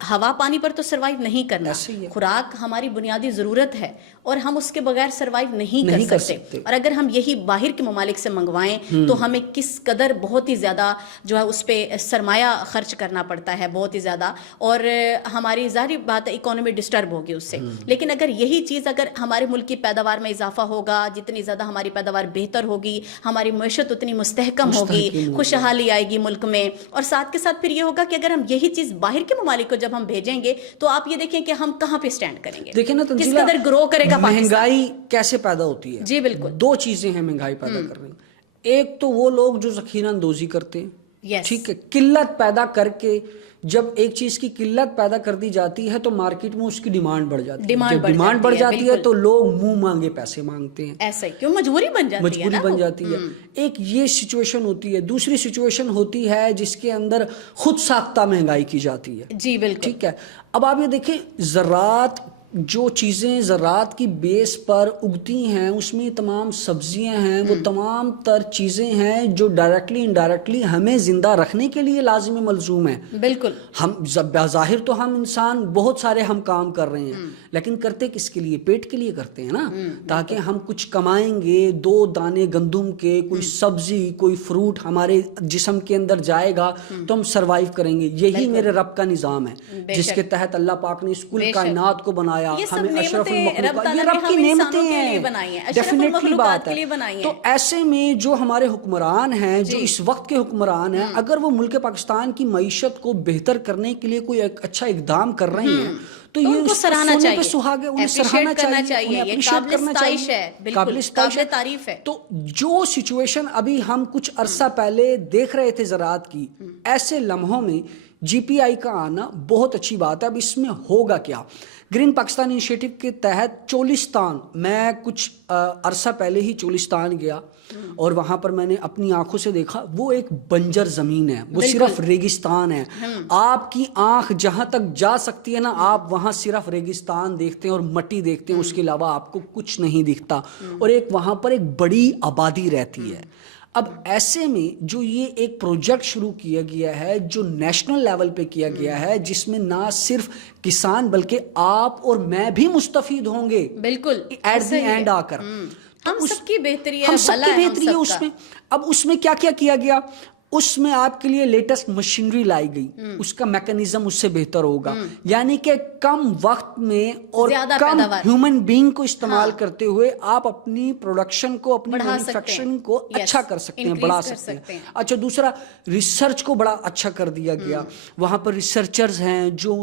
ہوا پانی پر تو سروائیو نہیں کرنا، خوراک ہماری بنیادی ضرورت ہے اور ہم اس کے بغیر سروائیو نہیں کر سکتے. اور اگر ہم یہی باہر کے ممالک سے منگوائیں تو ہمیں کس قدر بہت ہی زیادہ جو ہے اس پہ سرمایہ خرچ کرنا پڑتا ہے، بہت ہی زیادہ، اور ہماری ظاہری بات ہے اکانومی ڈسٹرب ہوگی اس سے. لیکن اگر یہی چیز اگر ہمارے ملک کی پیداوار میں اضافہ ہوگا، جتنی زیادہ ہماری پیداوار بہتر ہوگی، ہماری معیشت اتنی مستحکم ہوگی، خوشحالی آئے گی ملک میں. اور ساتھ کے ساتھ پھر یہ ہوگا کہ اگر ہم یہی چیز باہر کے ممالک کو جب ہم بھیجیں گے تو آپ یہ دیکھیں کہ ہم کہاں پہ سٹینڈ کریں گے، دیکھیں نا کس قدر گرو کرے گا مہنگائی کیسے پیدا ہوتی ہے. جی بالکل، دو چیزیں ہیں مہنگائی پیدا کر رہی. ایک تو وہ لوگ جو ذخیرہ اندوزی کرتے ہیں، ٹھیک ہے، قلت پیدا کر کے جب ایک چیز کی قلت پیدا کر دی جاتی ہے تو مارکیٹ میں اس کی ڈیمانڈ بڑھ جاتی ہے. جب ڈیمانڈ بڑھ جاتی ہے تو لوگ منہ مانگے پیسے مانگتے ہیں. ایسا کیوں؟ مجبوری بن جاتی ہے. ایک یہ سچویشن ہوتی ہے. دوسری سچویشن ہوتی ہے جس کے اندر خود ساختہ مہنگائی کی جاتی ہے. جی بالکل، ٹھیک ہے. اب آپ یہ دیکھیں، زراعت، جو چیزیں زراعت کی بیس پر اگتی ہیں اس میں تمام سبزیاں ہیں، وہ تمام تر چیزیں ہیں جو ڈائریکٹلی انڈائریکٹلی ہمیں زندہ رکھنے کے لیے لازمی ملزوم ہیں. بالکل، ہم بظاہر تو ہم انسان بہت سارے ہم کام کر رہے ہیں، لیکن کرتے کس کے لیے؟ پیٹ کے لیے کرتے ہیں نا، تاکہ ہم کچھ کمائیں گے. 2 دانے گندم کے، کوئی سبزی، کوئی فروٹ ہمارے جسم کے اندر جائے گا تو ہم سروائیو کریں گے. یہی میرے رب کا نظام ہے جس کے تحت اللہ پاک نے اس کل کائنات کو بنایا، ہمیں اشرف المخلوقات، یہ رب کی نعمتیں ہیں، ڈیفینیٹلی بات ہے. تو ایسے میں جو ہمارے حکمران ہیں، جو اس وقت کے حکمران ہیں، اگر وہ ملک پاکستان کی معیشت کو بہتر کرنے کے لیے کوئی اچھا اقدام کر رہے ہیں تو یہ ان کو سراہنا چاہیے، سہاگے انہیں سراہنا چاہیے، اپریشیٹ کرنا چاہیے، قابل تعریف ہے. تو جو سچویشن ابھی ہم کچھ عرصہ پہلے دیکھ رہے تھے زراعت کی، ایسے لمحوں میں جی پی آئی کا آنا بہت اچھی بات ہے. اب اس میں ہوگا کیا؟ گرین پاکستان انیشیٹو کے تحت چولستان، میں کچھ عرصہ پہلے ہی چولستان گیا اور وہاں پر میں نے اپنی آنکھوں سے دیکھا، وہ ایک بنجر زمین ہے، وہ صرف ریگستان ہے. آپ کی آنکھ جہاں تک جا سکتی ہے نا، آپ وہاں صرف ریگستان دیکھتے ہیں اور مٹی دیکھتے ہیں، اس کے علاوہ آپ کو کچھ نہیں دکھتا. اور ایک وہاں پر ایک بڑی آبادی رہتی ہے. اب ایسے میں جو یہ ایٹ پروجیکٹ شروع کیا گیا ہے، جو نیشنل لیول پہ کیا گیا ہے، جس میں نہ صرف کسان بلکہ آپ اور میں بھی مستفید ہوں گے، بالکل ایٹ دی اینڈ آ کر. ہم سب کی بہتری ہے، ہم سب کی بہتری ہے اس میں. اب اس میں کیا کیا گیا؟ اس میں آپ کے لیے لیٹسٹ مشینری لائی گئی، اس کا میکانزم اس سے بہتر ہوگا، یعنی کہ کم وقت میں اور کم ہیومن بینگ کو استعمال کرتے ہوئے آپ اپنی پروڈکشن کو، اپنی مینوفیکچرنگ کو اچھا کر سکتے ہیں، بڑھا سکتے ہیں. اچھا، دوسرا ریسرچ کو بڑا اچھا کر دیا گیا. وہاں پر ریسرچرز ہیں جو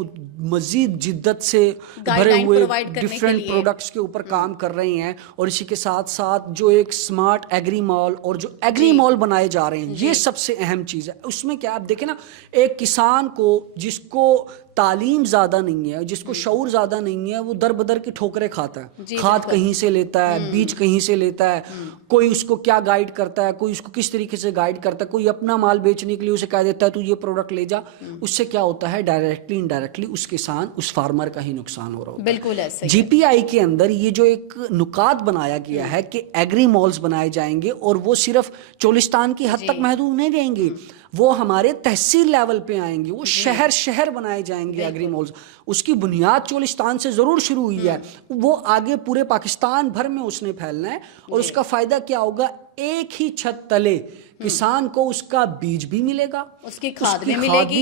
مزید جدت سے بھرے ہوئے ڈفرینٹ پروڈکٹس کے اوپر کام کر رہے ہیں. اور اسی کے ساتھ ساتھ جو ایک سمارٹ ایگری مال اور جو ایگری مال بنائے جا رہے ہیں، یہ سب سے اہم چیز ہے. اس میں کیا آپ دیکھیں نا، ایک کسان کو جس کو تعلیم زیادہ نہیں ہے، جس کو شعور زیادہ نہیں ہے، وہ در بدر کی ٹھوکریں کھاتا ہے. کھاد کہیں سے لیتا ہے، بیج کہیں سے لیتا ہے، کوئی اس کو کیا گائیڈ کرتا ہے، کوئی اس کو کس طریقے سے گائیڈ کرتا ہے، کوئی اپنا مال بیچنے کے لیے اسے کہہ دیتا ہے تو یہ پروڈکٹ لے جا. اس سے کیا ہوتا ہے؟ ڈائریکٹلی انڈائریکٹلی اس کسان، اس فارمر کا ہی نقصان ہو رہا ہوتا ہے. بالکل ایسے جی پی آئی کے اندر یہ جو ایک نکات بنایا گیا ہے کہ ایگری مالز بنائے جائیں گے، اور وہ صرف چولستان کی حد تک محدود نہیں رہیں گے، وہ ہمارے تحصیل لیول پہ آئیں گے، وہ شہر بنائے جائیں گے ایگری مالز. اس کی بنیاد چولستان سے ضرور شروع ہوئی ہے، وہ آگے پورے پاکستان بھر میں اس نے پھیلنا ہے. اور اس کا فائدہ کیا ہوگا؟ ایک ہی چھت تلے کسان کو اس کا بیج بھی ملے گا، اس کی کھاد بھی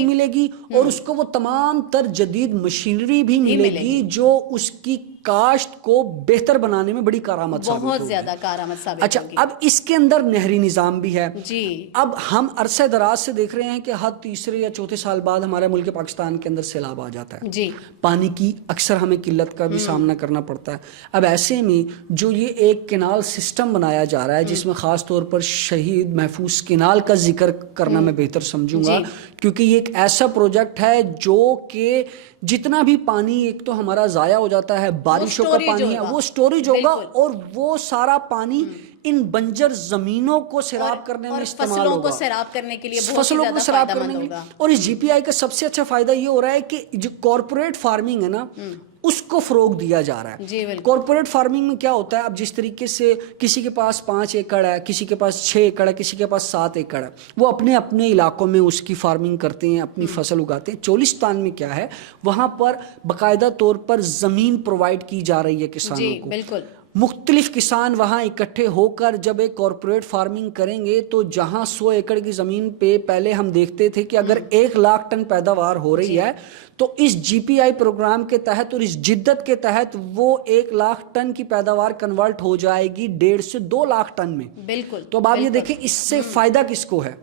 ملے گی، اور اس کو وہ تمام تر جدید مشینری بھی ملے گی جو اس کی کاشت کو بہتر بنانے میں بڑی کارآمد ثابت ہوگی، بہت زیادہ کارآمد ثابت. اچھا، اب اس کے اندر نہری نظام بھی ہے. جی، اب ہم عرصہ دراز سے دیکھ رہے ہیں کہ ہر تیسرے یا چوتھے سال بعد ہمارے ملک پاکستان کے اندر سیلاب آ جاتا ہے. جی، پانی کی اکثر ہمیں قلت کا بھی سامنا کرنا پڑتا ہے. اب ایسے میں جو یہ ایک کینال سسٹم بنایا جا رہا ہے، جس میں خاص طور پر شہید محفوظ کینال کا ذکر کرنا میں بہتر سمجھوں گا، کیونکہ یہ ایک ایسا پروجیکٹ ہے جو کہ جتنا بھی پانی ایک تو ہمارا ضائع ہو جاتا ہے، بارشوں کا پانی ہے، وہ سٹوریج ہوگا، اور وہ سارا پانی ان بنجر زمینوں کو سیراب کرنے میں استعمال ہوگا، فصلوں کو سیراب کرنے کے لیے فصلوں کو سیراب کرنے کے لیے. اور اس جی پی آئی کا سب سے اچھا فائدہ یہ ہو رہا ہے کہ جو کارپوریٹ فارمنگ ہے نا، اس کو فروغ دیا جا رہا ہے. کارپوریٹ فارمنگ میں کیا ہوتا ہے, اب جس طریقے سے کسی کے پاس 5 ایکڑ ہے, کسی کے پاس 6 ایکڑ ہے, کسی کے پاس 7 ایکڑ ہے, وہ اپنے اپنے علاقوں میں اس کی فارمنگ کرتے ہیں, اپنی فصل اگاتے ہیں. چولستان میں کیا ہے, وہاں پر باقاعدہ طور پر زمین پرووائڈ کی جا رہی ہے کسانوں کو. بالکل. مختلف کسان وہاں اکٹھے ہو کر جب ایک کارپوریٹ فارمنگ کریں گے تو جہاں 100 ایکڑ کی زمین پہ پہلے ہم دیکھتے تھے کہ اگر 1 لاکھ ٹن پیداوار ہو رہی ہے تو اس جی پی آئی پروگرام کے تحت اور اس جدت کے تحت وہ 1 لاکھ ٹن کی پیداوار کنورٹ ہو جائے گی 1.5 سے 2 لاکھ ٹن میں. بالکل. تو اب آپ یہ دیکھیں اس سے فائدہ کس کو ہے؟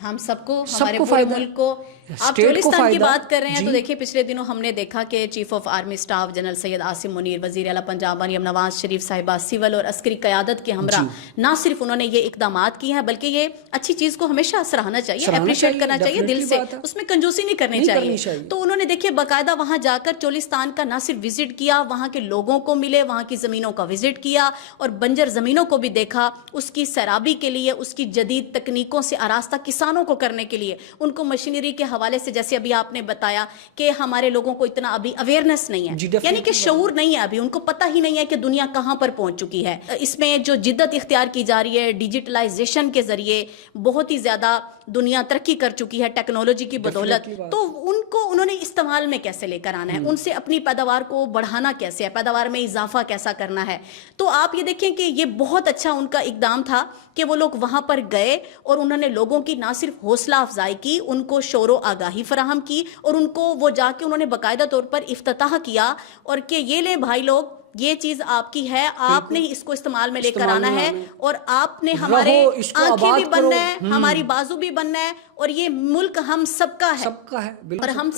ہم سب کو, ہمارے پورے ملک کو. آپ چولستان کی بات کر رہے ہیں تو دیکھیں پچھلے دنوں ہم نے دیکھا کہ chief of army staff general Syed Asim Munir, وزیر اعلیٰ پنجاب مریم نواز شریف صاحبہ سول اور عسکری قیادت کے ہمراہ نہ صرف انہوں نے یہ اقدامات کیے ہیں بلکہ یہ اچھی چیز کو ہمیشہ سراہنا چاہیے, اپریشیٹ کرنا چاہیے دل سے, اس میں کنجوسی نہیں کرنی چاہیے. تو انہوں نے دیکھیے باقاعدہ وہاں جا کر چولستان کا نہ صرف وزٹ کیا, وہاں کے لوگوں کو ملے, وہاں کی زمینوں کا وزٹ کیا اور بنجر زمینوں کو بھی دیکھا, اس کی سیرابی کے لیے, اس کی جدید تکنیکوں سے آراستہ کسانوں کو کرنے کے لیے, ان کو مشینری کے حوالے سے, جیسے ابھی آپ نے بتایا کہ ہمارے لوگوں کو اتنا ابھی اویئرنیس نہیں ہے, یعنی کہ شعور نہیں ہے ابھی, ان کو پتہ ہی نہیں ہے کہ دنیا کہاں پر پہنچ چکی ہے. اس میں جو جدت اختیار کی جا رہی ہے ڈیجیٹلائزیشن کے ذریعے, بہت ہی زیادہ دنیا ترقی کر چکی ہے ٹیکنالوجی کی بدولت, تو ان کو انہوں نے استعمال میں کیسے لے کر آنا ہے, ان سے اپنی پیداوار کو بڑھانا کیسے ہے, پیداوار میں اضافہ کیسا کرنا ہے. تو آپ یہ دیکھیں کہ یہ بہت اچھا ان کا اقدام تھا کہ وہ لوگ وہاں پر گئے اور انہوں نے لوگوں کی نہ صرف حوصلہ افزائی کی, ان کو شعور و آگاہی فراہم کی, اور ان کو وہ جا کے انہوں نے باقاعدہ طور پر افتتاح کیا اور کہ یہ لے بھائی لوگ, یہ چیز آپ کی ہے, آپ نے اس کو استعمال میں لے کر آنا ہے, اور آپ نے ہمارے آنکھیں بھی بننا ہے, ہماری بازو بھی بننا ہے, اور یہ ملک ہم سب کا ہے, اور ہم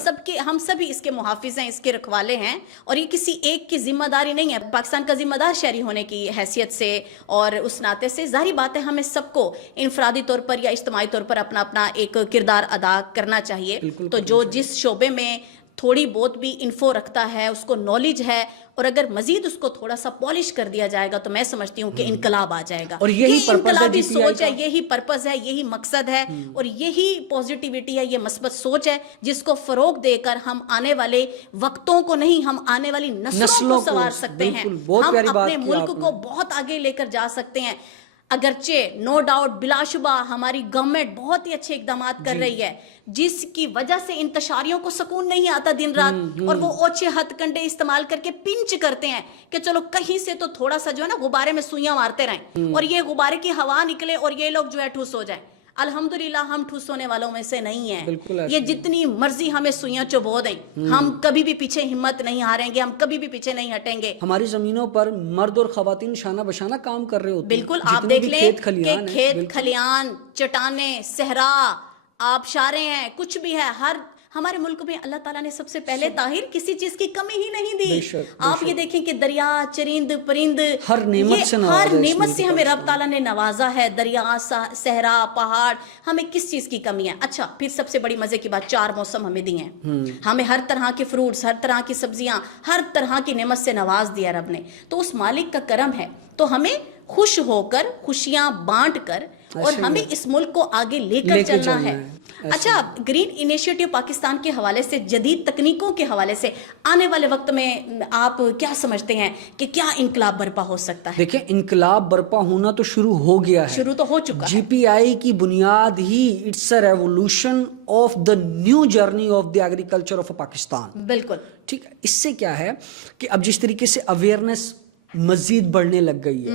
سبھی اس کے محافظ ہیں, اس کے رکھوالے ہیں, اور یہ کسی ایک کی ذمہ داری نہیں ہے. پاکستان کا ذمہ دار شہری ہونے کی حیثیت سے اور اس ناطے سے ظاہری بات ہے ہمیں سب کو انفرادی طور پر یا اجتماعی طور پر اپنا اپنا ایک کردار ادا کرنا چاہیے. تو جو جس شعبے میں تھوڑی بہت بھی انفو رکھتا ہے, اس کو نالج ہے, اور اگر مزید اس کو تھوڑا سا پالش کر دیا جائے گا تو میں سمجھتی ہوں کہ انقلاب آ جائے گا. اور یہی انقلابی سوچ ہے, یہی پرپز ہے, یہی مقصد ہے, اور یہی پازیٹیوٹی ہے, یہ مثبت سوچ ہے جس کو فروغ دے کر ہم آنے والے وقتوں کو نہیں, ہم آنے والی نسلوں کو سنوار سکتے ہیں, ہم اپنے ملک کو بہت آگے لے کر جا سکتے ہیں. اگرچہ نو ڈاؤٹ بلا شبہ ہماری گورنمنٹ بہت ہی اچھے اقدامات کر رہی ہے, جس کی وجہ سے انتشاریوں کو سکون نہیں آتا دن رات, اور وہ اوچھے ہتھ کنڈے استعمال کر کے پنچ کرتے ہیں کہ چلو کہیں سے تو تھوڑا سا جو ہے نا غبارے میں سوئیاں مارتے رہیں, اور یہ غبارے کی ہوا نکلے اور یہ لوگ جو ہے ٹھوس ہو جائیں. الحمدللہ ہم ٹھوس ہونے والوں میں سے نہیں ہیں. یہ جتنی مرضی ہمیں سوئیاں چبو دیں, ہم کبھی بھی پیچھے ہمت نہیں ہاریں گے, ہم کبھی بھی پیچھے نہیں ہٹیں گے. ہماری زمینوں پر مرد اور خواتین شانہ بشانہ کام کر رہے ہوتے ہیں. بالکل, آپ دیکھ لیں کہ کھیت کھلیان, چٹانیں, صحرا, آبشاریں ہیں, کچھ بھی ہے, ہر ہمارے ملک میں اللہ تعالیٰ نے سب سے پہلے طاہر کسی چیز کی کمی ہی نہیں دی. آپ یہ دیکھیں کہ دریا, چرند, پرند, ہر نعمت سے ہمیں رب تعالیٰ نے نوازا ہے. دریا, صحرا, پہاڑ, ہمیں کس چیز کی کمی ہے؟ اچھا, پھر سب سے بڑی مزے کی بات, 4 موسم ہمیں دیے ہیں, ہمیں ہر طرح کے فروٹس, ہر طرح کی سبزیاں, ہر طرح کی نعمت سے نواز دیا رب نے. تو اس مالک کا کرم ہے, تو ہمیں خوش ہو کر, خوشیاں بانٹ کر, اور ہمیں اس ملک کو آگے لے کر چلنا ہے. اچھا, گرین انیشیٹو پاکستان کے حوالے سے, جدید تکنیکوں کے حوالے سے آنے والے وقت میں آپ کیا سمجھتے ہیں کہ کیا انقلاب برپا ہو سکتا ہے؟ دیکھیں, انقلاب برپا ہونا تو شروع ہو گیا ہے, شروع تو ہو چکا ہے. جی پی آئی کی بنیاد ہی it's a revolution of the new journey of the agriculture of Pakistan. بالکل ٹھیک ہے. اس سے کیا ہے کہ اب جس طریقے سے اویئرنیس مزید بڑھنے لگ گئی ہے,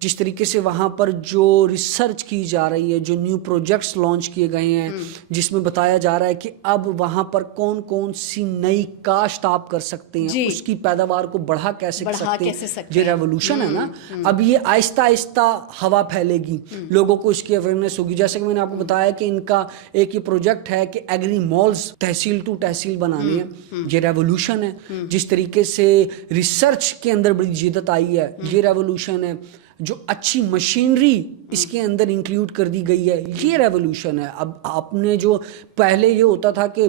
جس طریقے سے وہاں پر جو ریسرچ کی جا رہی ہے, جو نیو پروجیکٹس لانچ کیے گئے ہیں, جس میں بتایا جا رہا ہے کہ اب وہاں پر کون کون سی نئی کاشت آپ کر سکتے ہیں, اس کی پیداوار کو بڑھا کیسے سکتے ہیں, یہ ریولوشن ہے نا. اب یہ آہستہ آہستہ ہوا پھیلے گی, لوگوں کو اس کی اویئرنیس ہوگی. جیسے کہ میں نے آپ کو بتایا کہ ان کا ایک یہ پروجیکٹ ہے کہ ایگری مالز تحصیل ٹو تحصیل بنانے ہیں, یہ ریولوشن ہے. جس طریقے سے ریسرچ کے اندر بڑی جدت آئی ہے, یہ ریولوشن ہے. جو اچھی مشینری اس کے اندر انکلیوڈ کر دی گئی ہے, یہ ریولوشن ہے. اب آپ نے جو پہلے یہ ہوتا تھا کہ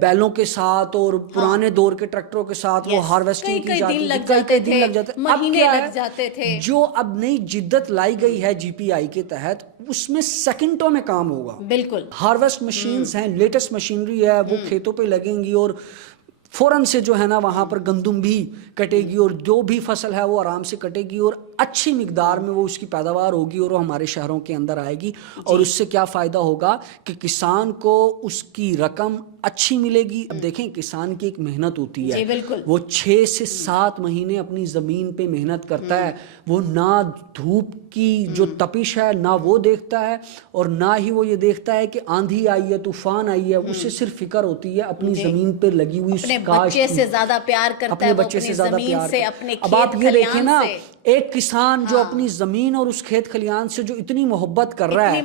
بیلوں کے ساتھ اور پرانے دور کے ٹریکٹروں کے ساتھ وہ ہارویسٹنگ کی جاتی تھی, کئی دن لگ جاتے, مہینے لگ جاتے تھے. جو اب نئی جدت لائی گئی ہے جی پی آئی کے تحت, اس میں سیکنڈوں میں کام ہوگا. بالکل, ہارویسٹ مشینز ہیں, لیٹسٹ مشینری ہے, وہ کھیتوں پہ لگیں گی اور فوراً سے جو ہے نا وہاں پر گندم بھی کٹے گی اور جو بھی فصل ہے وہ آرام سے کٹے گی اور اچھی مقدار میں وہ اس کی پیداوار ہوگی اور وہ ہمارے شہروں کے اندر آئے گی. اور اس سے کیا فائدہ ہوگا کہ کسان کو اس کی رقم اچھی ملے گی. اب دیکھیں کسان کی ایک محنت ہوتی ہے, وہ 6 سے 7 مہینے اپنی زمین پہ محنت کرتا ہے, وہ نہ دھوپ کی جو تپش ہے نہ وہ دیکھتا ہے اور نہ ہی وہ یہ دیکھتا ہے کہ آندھی آئی ہے طوفان آئی ہے. اسے صرف فکر ہوتی ہے اپنی زمین پہ لگی ہوئی اپنے بچے سے زیادہ پیار کرتا ہے, اپنے بچے سے زیادہ پیار کرتا ہے. اب آپ یہ دیکھیں نا ایک کسان جو اپنی زمین اور اس کھیت کھلیان سے جو اتنی محبت کر رہا ہے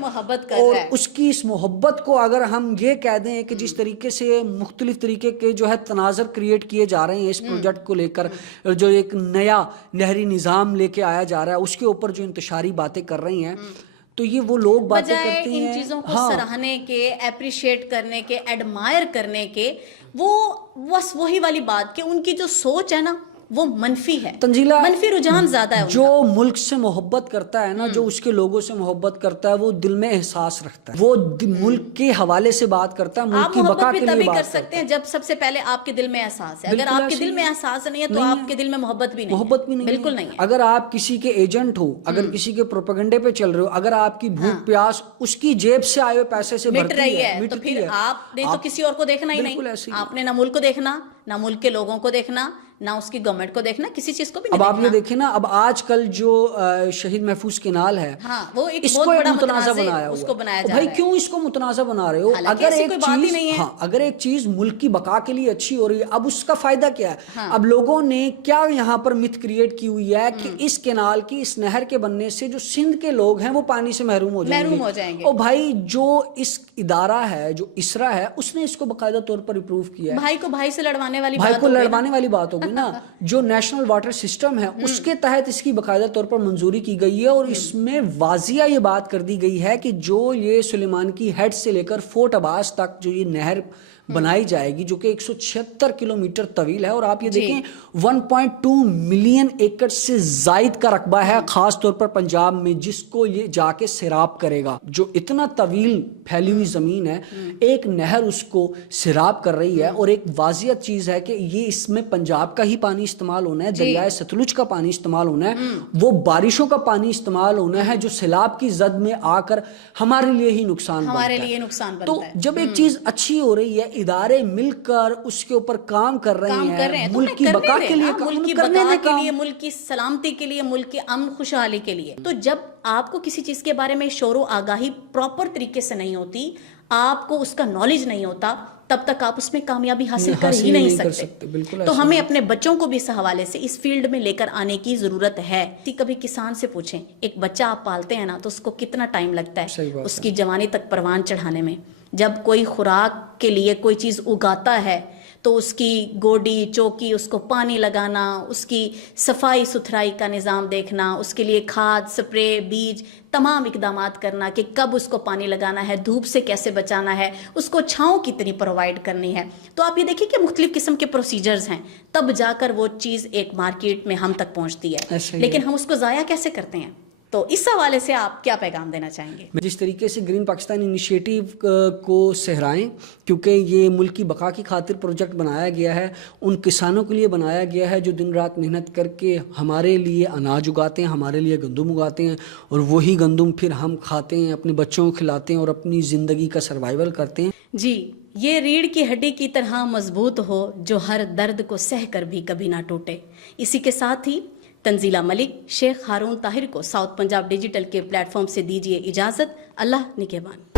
اور اس کی اس محبت کو اگر ہم یہ کہہ دیں کہ جس طریقے سے مختلف طریقے کے جو ہے تناظر کریٹ کیے جا رہے ہیں اس پروجیکٹ کو لے کر, جو ایک نیا نہری نظام لے کے آیا جا رہا ہے اس کے اوپر جو انتشاری باتیں کر رہی ہیں, تو یہ وہ لوگ باتیں کرتے ہیں ان چیزوں کو سراہنے کے, اپریشیٹ کرنے کے, ایڈمائر کرنے کے, وہ بس وہی والی بات کہ ان کی جو سوچ ہے نا وہ منفی ہے, تنزیلہ منفی رجحان زیادہ ہے. جو ملک سے محبت کرتا ہے نا, جو اس کے لوگوں سے محبت کرتا ہے, وہ دل میں احساس رکھتا ہے, وہ ملک کے حوالے سے بات کرتا ہے, ملک کی بقا کے لیے کر سکتے ہیں جب سب سے پہلے آپ کے دل میں احساس ہے. اگر آپ کے دل میں احساس نہیں ہے تو آپ کے دل میں محبت بھی نہیں, بالکل نہیں ہے. اگر آپ کسی کے ایجنٹ ہو, اگر کسی کے پروپیگنڈے پہ چل رہے ہو, اگر آپ کی بھوک پیاس اس کی جیب سے آئے ہوئے پیسے سے مٹ رہی ہے, تو پھر آپ نے تو کسی اور کو دیکھنا ہی نہیں. آپ نے نہ ملک کو دیکھنا, نہ ملک کے لوگوں کو دیکھنا, نہ اس کی گورنمنٹ کو دیکھنا, کسی چیز کو بھی نہیں. اب آپ یہ دیکھیں نا, اب آج کل جو شہید محفوظ کینال ہے وہ ایک اس بہت کو بڑا متنازع بنایا اس کو بنایا جا بھائی کیوں اس کو متنازع بنا رہے ہو؟ اگر ایک چیز ملک کی بقا کے لیے اچھی ہو رہی ہے, اب اس کا فائدہ کیا ہے؟ اب لوگوں نے کیا یہاں پر مت کریٹ کی ہوئی ہے کہ اس کینال کی, اس نہر کے بننے سے جو سندھ کے لوگ ہیں وہ پانی سے محروم ہو جائیں گے. اور بھائی جو اس ادارہ ہے, جو اسرا ہے, اس نے اس کو باقاعدہ طور پر اپروو کیا ہے. بھائی کو بھائی سے لڑوانے والی بات ہوگی نا. جو نیشنل واٹر سسٹم ہے اس کے تحت اس کی باقاعدہ طور پر منظوری کی گئی ہے اور اس میں واضح یہ بات کر دی گئی ہے کہ جو یہ سلیمان کی ہیڈ سے لے کر فورٹ عباس تک جو یہ نہر بنائی جائے گی, جو کہ 176 کلومیٹر طویل ہے, اور آپ یہ دیکھیں 1.2 ملین ایکڑ سے زائد کا رقبہ ہے خاص طور پر پنجاب میں, جس کو یہ جا کے سیراب کرے گا. جو اتنا طویل پھیلی ہوئی زمین ہے, ایک نہر اس کو سیراب کر رہی ہے. اور ایک واضح چیز ہے کہ یہ اس میں پنجاب کا ہی پانی استعمال ہونا ہے, دریائے ستلج کا پانی استعمال ہونا ہے, وہ بارشوں کا پانی استعمال ہونا ہے جو سیلاب کی زد میں آ کر ہمارے لیے ہی نقصان بنتا ہے. تو جب ایک چیز اچھی ہو رہی ہے, ادارے مل کر اس کے اوپر کام کر رہے ہیں ملک کی بقا کے لیے, ملک کی سلامتی کے لیے, ملک کی امن خوشحالی کے لیے. تو جب آپ کو کسی چیز کے بارے میں شعور و آگاہی پراپر طریقے سے نہیں ہوتی, آپ کو اس کا نالج نہیں ہوتا, تب تک آپ اس میں کامیابی حاصل کر ہی نہیں سکتے. تو ہمیں اپنے بچوں کو بھی اس حوالے سے اس فیلڈ میں لے کر آنے کی ضرورت ہے. کبھی کسان سے پوچھیں, ایک بچہ آپ پالتے ہیں نا تو اس کو کتنا ٹائم لگتا ہے اس کی جوانی تک پروان چڑھانے میں. جب کوئی خوراک کے لیے کوئی چیز اگاتا ہے تو اس کی گوڈی چوکی, اس کو پانی لگانا, اس کی صفائی ستھرائی کا نظام دیکھنا, اس کے لیے کھاد, سپرے, بیج, تمام اقدامات کرنا کہ کب اس کو پانی لگانا ہے, دھوپ سے کیسے بچانا ہے, اس کو چھاؤں کتنی پرووائڈ کرنی ہے. تو آپ یہ دیکھیں کہ مختلف قسم کے پروسیجرز ہیں, تب جا کر وہ چیز ایک مارکیٹ میں ہم تک پہنچتی ہے. لیکن ہم اس کو ضائع کیسے کرتے ہیں؟ تو اس حوالے سے آپ کیا پیغام دینا چاہیں گے؟ جس طریقے سے گرین پاکستان انیشیٹو کو سہرائیں, کیونکہ یہ ملک کی بقا کی خاطر پروجیکٹ بنایا گیا ہے, ان کسانوں کے لیے بنایا گیا ہے جو دن رات محنت کر کے ہمارے لیے اناج اگاتے ہیں, ہمارے لیے گندم اگاتے ہیں, اور وہی گندم پھر ہم کھاتے ہیں, اپنے بچوں کو کھلاتے ہیں اور اپنی زندگی کا سروائیول کرتے ہیں. جی, یہ ریڑھ کی ہڈی کی طرح مضبوط ہو جو ہر درد کو سہ کر بھی کبھی نہ ٹوٹے. اسی کے ساتھ ہی تنزیلہ ملک, شیخ ہارون طاہر کو ساؤتھ پنجاب ڈیجیٹل کے پلیٹ فارم سے دیجیے اجازت. اللہ نگہبان.